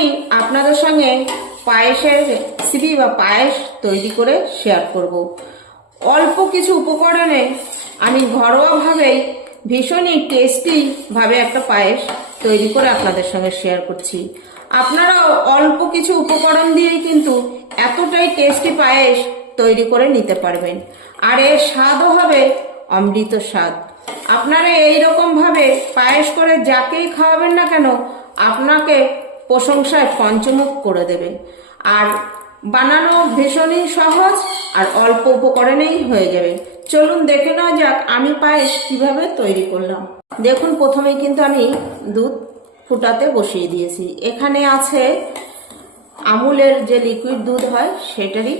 আমি আপনাদের সঙ্গে পায়েসের রেসিপি বা পায়েস তৈরি করে শেয়ার করব। অল্প কিছু উপকরণে আমি ঘরোয়াভাবেই ভীষণই টেস্টি ভাবে একটা পায়েস তৈরি করে আপনাদের সঙ্গে শেয়ার করছি। আপনারাও অল্প কিছু উপকরণ দিয়েই কিন্তু এতটাই টেস্টি পায়েস তৈরি করে নিতে পারবেন। আর এর স্বাদও হবে অমৃত স্বাদ। আপনারা এইরকম ভাবে পায়েস করে যাকেই খাওয়াবেন না কেন, আপনাকে প্রশংসায় পঞ্চমুখ করে দেবে। আর বানানো ভীষণই সহজ আর অল্প উপকরণেই হয়ে যাবে। চলুন দেখে নেওয়া যাক আমি পায়েস কীভাবে তৈরি করলাম। দেখুন, প্রথমেই কিন্তু আমি দুধ ফুটাতে বসিয়ে দিয়েছি। এখানে আছে আমুলের যে লিকুইড দুধ হয়, সেটারই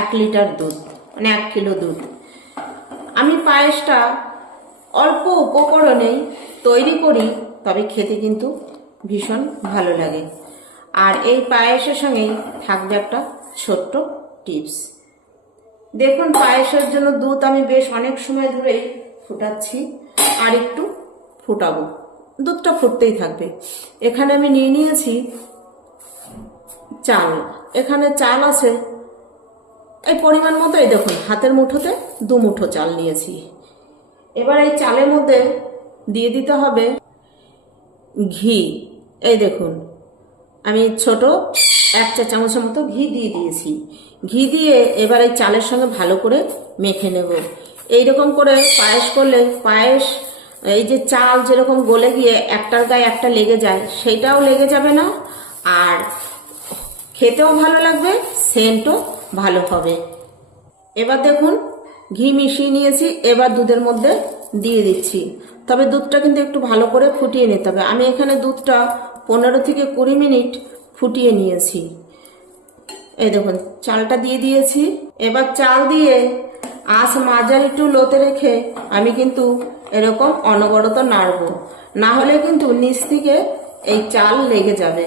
এক লিটার দুধ মানে এক কিলো দুধ। আমি পায়েসটা অল্প উপকরণেই তৈরি করি, তবে খেতে কিন্তু ভীষণ ভালো লাগে। আর এই পায়েসের সঙ্গেই থাকবে একটা ছোট্ট টিপস। দেখুন, পায়েসের জন্য দুধ আমি বেশ অনেক সময় ধরেই ফুটাচ্ছি আর একটু ফুটাবো। দুধটা ফুটতেই থাকবে। এখানে আমি নিয়ে নিয়েছি চাল। এখানে চাল আছে, এই পরিমাণ মতো। এই দেখুন, হাতের মুঠোতে দু মুঠো চাল নিয়েছি। এবার এই চালের মধ্যে দিয়ে দিতে হবে ঘি। এই দেখুন, আমি ছোট এক চা, চামচের মতো ঘি দিয়ে দিয়েছি। ঘি দিয়ে এবার এই চালের সঙ্গে ভালো করে মেখে নেব। এইরকম করে পায়েস করলে পায়েস, এই যে চাল যেরকম গলে গিয়ে একটার গায়ে একটা লেগে যায়, সেইটাও লেগে যাবে না। আর খেতেও ভালো লাগবে, সেন্টও ভালো হবে। এবার দেখুন, ঘি মিশিয়ে নিয়েছি, এবার দুধের মধ্যে দিয়ে দিচ্ছি। তবে দুধটা কিন্তু একটু ভালো করে ফুটিয়ে নিতে হবে। আমি এখানে দুধটা পনেরো থেকে কুড়ি মিনিট ফুটিয়ে নিয়েছি। এই দেখুন, চালটা দিয়ে দিয়েছি। এবার চাল দিয়ে আঁচ মাজা একটু লোতে রেখে আমি কিন্তু এরকম অনবরত নাড়বো। না হলে কিন্তু নিচ থেকে এই চাল লেগে যাবে।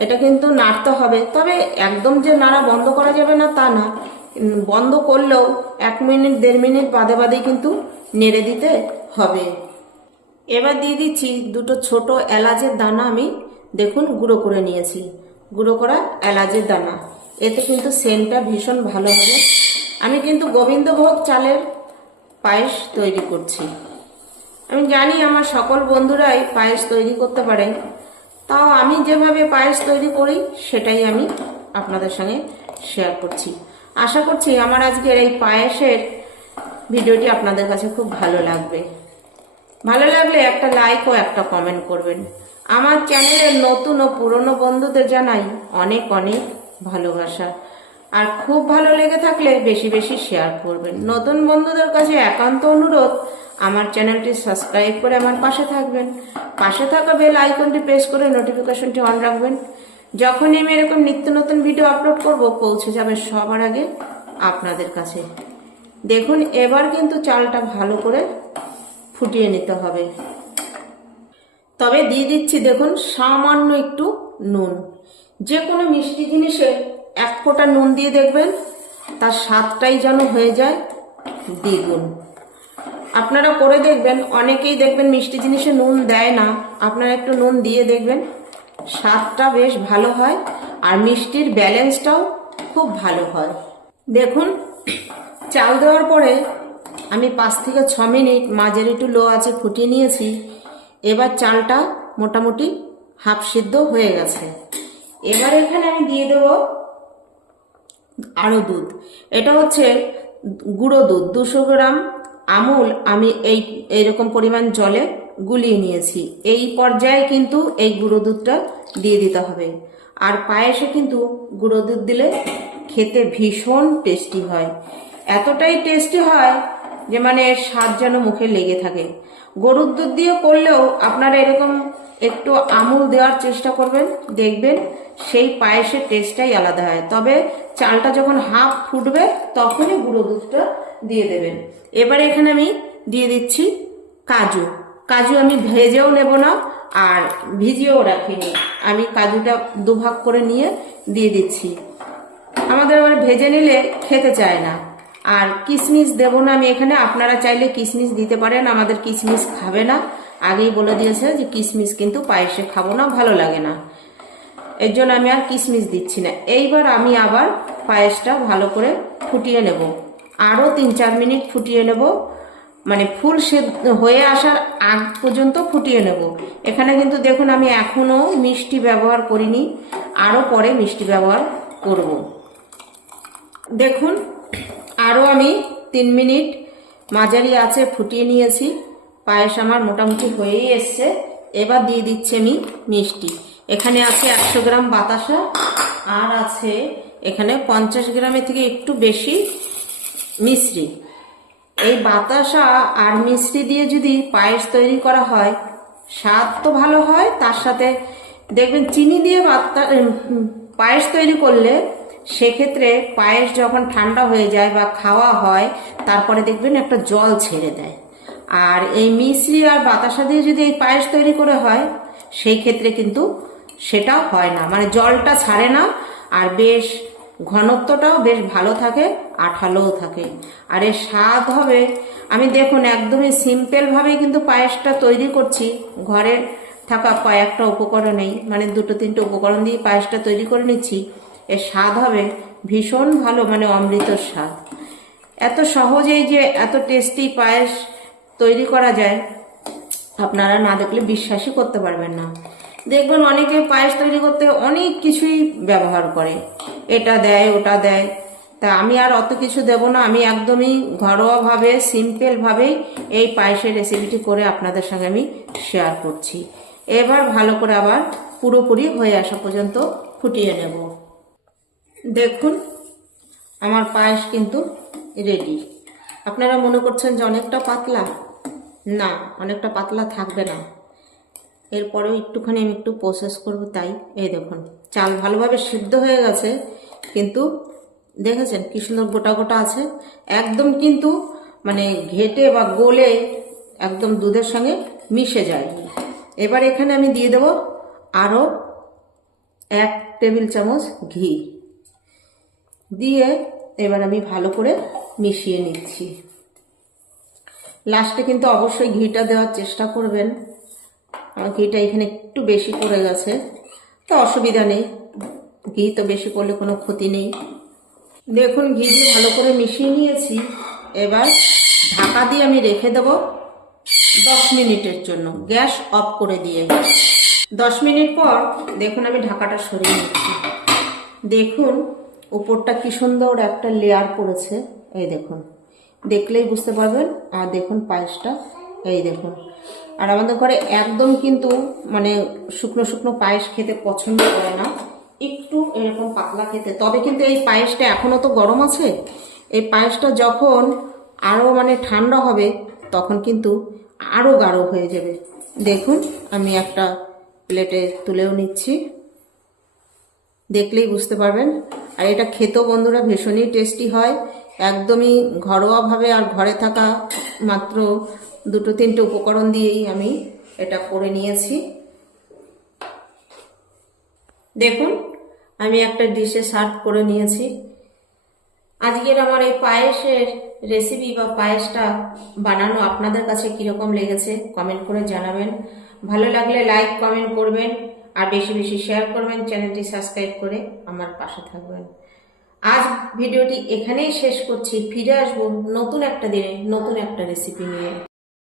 এটা কিন্তু নাড়তে হবে। তবে একদম যে নাড়া বন্ধ করা যাবে না তা না। বন্ধ করলেও এক মিনিট, দেড় মিনিট বাদে বাদেই কিন্তু নেড়ে দিতে হবে। এবার দিয়ে দিচ্ছি দুটো ছোট এলাচের দানা আমি, দেখুন, গুঁড়ো করে নিয়েছি। গুঁড়ো করা এলাচের দানা। এতে কিন্তু সেন্টটা ভীষণ ভালো হবে। আমি কিন্তু গোবিন্দভোগ চালের পায়েস তৈরি করছি। আমি জানি আমার সকল বন্ধুরাই পায়েস তৈরি করতে পারে তাও আমি যেভাবে পায়েস তৈরি করি, সেটাই আমি আপনাদের সঙ্গে শেয়ার করছি। আশা করছি আমার আজকের এই পায়েসের ভিডিওটি আপনাদের কাছে খুব ভালো লাগবে। ভালো লাগলে একটা লাইক ও একটা কমেন্ট করবেন। আমার চ্যানেলের নতুন ও পুরনো বন্ধুদের জানাই অনেক অনেক ভালোবাসা। আর খুব ভালো লেগে থাকলে বেশি বেশি শেয়ার করবেন। নতুন বন্ধুদের কাছে একান্ত অনুরোধ, আমার চ্যানেলটি সাবস্ক্রাইব করে আমার পাশে থাকবেন। পাশে থাকা বেল আইকনটি প্রেস করে নোটিফিকেশনটি অন রাখবেন। যখনই আমি এরকম নিত্য নতুন ভিডিও আপলোড করব, পৌঁছে যাবে সবার আগে আপনাদের কাছে। দেখুন, এবার কিন্তু চালটা ভালো করে ফুটিয়ে নিতে হবে। তবে দিয়ে দিচ্ছি দেখুন সামান্য একটু নুন। যে কোনো মিষ্টি জিনিসে এক ফোঁটা নুন দিয়ে দেখবেন, তার স্বাদটাই যেন হয়ে যায় দ্বিগুণ। আপনারা করে দেখবেন, অনেকেই দেখবেন মিষ্টি জিনিসে নুন দেয় না, আপনারা একটু নুন দিয়ে দেখবেন, স্বাদটা বেশ ভালো হয় আর মিষ্টির ব্যালেন্সটাও খুব ভালো হয়। দেখুন, চাল দেওয়ার পরে আমি পাঁচ থেকে ছ মিনিট মাঝের একটু লো আছে ফুটিয়ে নিয়েছি। এবার চালটা মোটামুটি হাফ সিদ্ধ হয়ে গেছে। এবার এখানে আমি দিয়ে দেবো আরও দুধ। এটা হচ্ছে গুঁড়ো দুধ। দুশো গ্রাম আমুল আমি এই, এইরকম পরিমাণ জলে গুলিয়ে নিয়েছি। এই পর্যায়ে কিন্তু এই গুঁড়ো দুধটা দিয়ে দিতে হবে। আর পায়েসে কিন্তু গুঁড়ো দুধ দিলে খেতে ভীষণ টেস্টি হয়। এতটাই টেস্টি হয় যে মানে এর স্বাদ যেন মুখে লেগে থাকে। গরুর দুধ দিয়ে করলেও আপনারা এরকম একটু আমুল দেওয়ার চেষ্টা করবেন, দেখবেন সেই পায়েসের টেস্টটাই আলাদা হয়। তবে চালটা যখন হাফ ফুটবে, তখনই গুঁড়ো দুধটা দিয়ে দেবেন। এবারে এখানে আমি দিয়ে দিচ্ছি কাজু। কাজু আমি ভেজেও নেব না, আর ভিজিয়েও রাখিনি। আমি কাজুটা দুভাগ করে নিয়ে দিয়ে দিচ্ছি। আমাদের আবার ভেজে নিলে খেতে চায় না। আর কিশমিশ দেব না আমি এখানে। আপনারা চাইলে কিশমিশ দিতে পারেন, আমাদের কিশমিশ খাবে না। আগেই বলে দিয়েছে যে কিশমিশ কিন্তু পায়েসে খাব না, ভালো লাগে না। এর জন্য আমি আর কিশমিশ দিচ্ছি না। এইবার আমি আবার পায়েসটা ভালো করে ফুটিয়ে নেব। আরও তিন চার মিনিট ফুটিয়ে নেব। মানে ফুল সে হয়ে আসার আগ পর্যন্ত ফুটিয়ে নেব। এখানে কিন্তু দেখুন আমি এখনও মিষ্টি ব্যবহার করিনি, আরও পরে মিষ্টি ব্যবহার করব। দেখুন আরও আমি তিন মিনিট মাঝারি আছে ফুটিয়ে নিয়েছি। পায়েস আমার মোটামুটি হয়েই এসছে। এবার দিয়ে দিচ্ছি আমি মিষ্টি। এখানে আছে একশো গ্রাম বাতাসা আর আছে এখানে পঞ্চাশ গ্রামের থেকে একটু বেশি মিশ্রি। এই বাতাসা আর মিশ্রি দিয়ে যদি পায়েস তৈরি করা হয়, স্বাদ তো ভালো হয়। তার সাথে দেখবেন চিনি দিয়ে বাতা পায়েস তৈরি করলে সেক্ষেত্রে পায়েস যখন ঠান্ডা হয়ে যায় বা খাওয়া হয়, তারপরে দেখবেন একটা জল ছেড়ে দেয়। আর এই মিশ্রি আর বাতাসা দিয়ে যদি এই পায়েস তৈরি করে হয় সেই ক্ষেত্রে কিন্তু সেটাও হয় না। মানে জলটা ছাড়ে না, আর বেশ ঘনত্বটাও বেশ ভালো থাকে, আঠালোও থাকে। আর এর স্বাদ হবে, আমি দেখুন একদমই সিম্পলভাবেই কিন্তু পায়েসটা তৈরি করছি। ঘরের থাকা কয়েকটা উপকরণেই মানে দুটো তিনটে উপকরণ দিয়ে পায়েসটা তৈরি করে নিচ্ছি। এর স্বাদ হবে ভীষণ ভালো মানে অমৃতর স্বাদ। এত সহজেই যে এত টেস্টি পায়েস তৈরি করা যায়, আপনারা না দেখলে বিশ্বাসই করতে পারবেন না। দেখবেন অনেকে পায়েস তৈরি করতে অনেক কিছুই ব্যবহার করে। এটা দেয়, ওটা দেয়। তা আমি আর অত কিছু দেব না। আমি একদমই ঘরোয়াভাবে সিম্পলভাবেই এই পায়েসের রেসিপিটি করে আপনাদের সঙ্গে আমি শেয়ার করছি। এবার ভালো করে আবার পুরোপুরি হয়ে আসা পর্যন্ত ফুটিয়ে নেব। দেখুন, আমার পায়েস কিন্তু রেডি আপনারা মনে করছেন যে অনেকটা পাতলা? না, অনেকটা পাতলা থাকবে না। এরপরেও একটুখানি আমি একটু প্রসেস করব তাই। এই দেখুন, চাল ভালোভাবে সিদ্ধ হয়ে গেছে, কিন্তু দেখেছেন কি সুন্দর গোটা গোটা আছে? একদম কিন্তু মানে ঘেটে বা গোলে একদম দুধের সঙ্গে মিশে যায়। এবার এখানে আমি দিয়ে দেব আরও এক টেবিল চামচ ঘি। দিয়ে এবার আমি ভালো করে মিশিয়ে নিচ্ছি। লাস্টে কিন্তু অবশ্যই ঘিটা দেওয়ার চেষ্টা করবেন। আমার ঘিটা এখানে একটু বেশি পড়ে গেছে। তো অসুবিধা নেই। ঘি তো বেশি পড়লে কোনো ক্ষতি নেই। দেখুন, ঘি দিয়ে ভালো করে মিশিয়ে নিয়েছি। এবার ঢাকা দিয়ে আমি রেখে দেবো দশ মিনিটের জন্য। গ্যাস অফ করে দিয়ে। দশ মিনিট পর দেখুন আমি ঢাকাটা সরিয়ে নিচ্ছি। দেখুন উপরটা কি সুন্দর একটা লেয়ার পড়েছে, এই দেখুন। দেখলেই বুঝতে পারবেন, আর দেখুন পায়েসটা, এই দেখুন। আর আমাদের ঘরে একদম কিন্তু মানে শুকনো শুকনো পায়েস খেতে পছন্দ করে না। একটু এরকম পাতলা খেতে। তবে কিন্তু এই পায়েসটা এখনও তো গরম আছে। এই পায়েসটা যখন আরও মানে ঠান্ডা হবে, তখন কিন্তু আরও গাঢ় হয়ে যাবে। দেখুন, আমি একটা প্লেটে তুলেও নিচ্ছি। দেখলেই বুঝতে পারবেন। আর এটা খেতেও বন্ধুরা ভীষণই টেস্টি হয়। একদমই ঘরোয়াভাবে আর ঘরে থাকা মাত্র দুটো তিনটে উপকরণ দিয়েই আমি এটা করে নিয়েছি। দেখুন, আমি একটা ডিশে সার্ভ করে নিয়েছি। আজকের আমার এই পায়েসের রেসিপি বা পায়েসটা বানানো আপনাদের কাছে কীরকম লেগেছে কমেন্ট করে জানাবেন। ভালো লাগলে লাইক কমেন্ট করবেন। আর বেশি বেশি শেয়ার করবেন চ্যানেলটি সাবস্ক্রাইব করে আমার পাশে থাকবেন। আজ ভিডিওটি এখানেই শেষ করছি, ফিরে আসব নতুন একটা দিনে, নতুন একটা রেসিপি নিয়ে।